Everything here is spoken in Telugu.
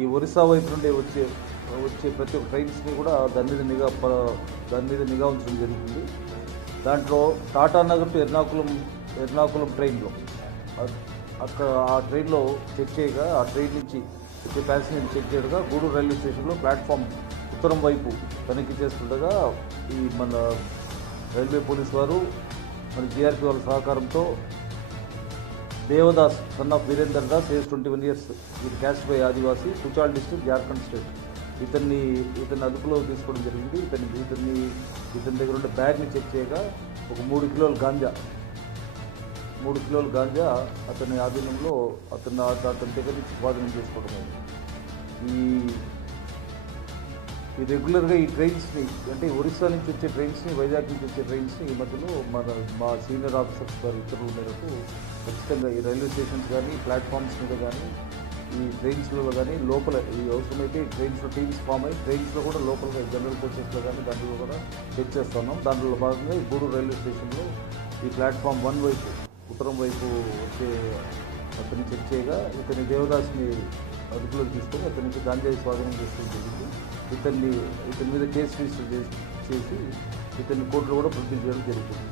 ఈ ఒరిస్సా వైపు నుండి వచ్చే ప్రతి ఒక్క ట్రైన్స్ని కూడా దాని మీద నిఘా ఉంచడం జరుగుతుంది. దాంట్లో టాటా నగర్ టు ఎర్నాకుళం ట్రైన్లో అక్కడ ఆ ట్రైన్లో చెక్ చేయగా ఆ ట్రైన్ నుంచి వచ్చే ప్యాసింజర్ని చెక్ చేయగా గూడూరు రైల్వే స్టేషన్లో ప్లాట్ఫామ్ ఉత్తరం వైపు తనిఖీ చేస్తుండగా ఈ మన రైల్వే పోలీస్ వారు మన జీఆర్పీ వాళ్ళ సహకారంతో Devdas son of Virender Das age 21 years, ఇది caste by Adivasi, Kuchal district, Jharkhand state. ఇతన్ని అదుపులో తీసుకోవడం జరిగింది. ఇతని దగ్గర ఉండే బ్యాగ్ని చెక్ చేయగా ఒక 3 కిలోల గాంజా అతని ఆధీనంలో అతని దగ్గర నుంచి స్వాధీనం చేసుకోవడం అయింది. ఈ రెగ్యులర్గా ఈ ట్రైన్స్ని అంటే ఒరిస్సా నుంచి వచ్చే ట్రైన్స్ని, వైజాగ్ నుంచి వచ్చే ట్రైన్స్ని ఈ మధ్యలో మా సీనియర్ ఆఫీసర్స్ గారి ఉత్తర్వుల మేరకు ఖచ్చితంగా ఈ రైల్వే స్టేషన్స్ కానీ ప్లాట్ఫామ్స్ మీద కానీ ఈ ట్రైన్స్లలో కానీ లోపల ఈ అవసరమైతే ట్రైన్స్లో టీమ్స్ ఫామ్ అయ్యి ట్రైన్స్లో కూడా లోపలగా జనరల్ కోచెస్లో కానీ దాంట్లో కూడా చెక్ చేస్తున్నాం. దాంట్లో భాగంగా ఈ గూడూరు రైల్వే స్టేషన్లో ఈ ప్లాట్ఫామ్ 1 వైపు ఉత్తరం వైపు వచ్చే అతన్ని చెక్ చేయగా ఇతని దేవదాస్ని అదుపులోకి తీసుకొని అతనికి గాంజాయి స్వాధీనం చేసుకోవడం జరిగింది. ఇతని మీద కేసు రిజిస్టర్ చేసి ఇతన్ని కోర్టులో కూడా ప్రొడ్యూస్ చేయడం జరుగుతుంది.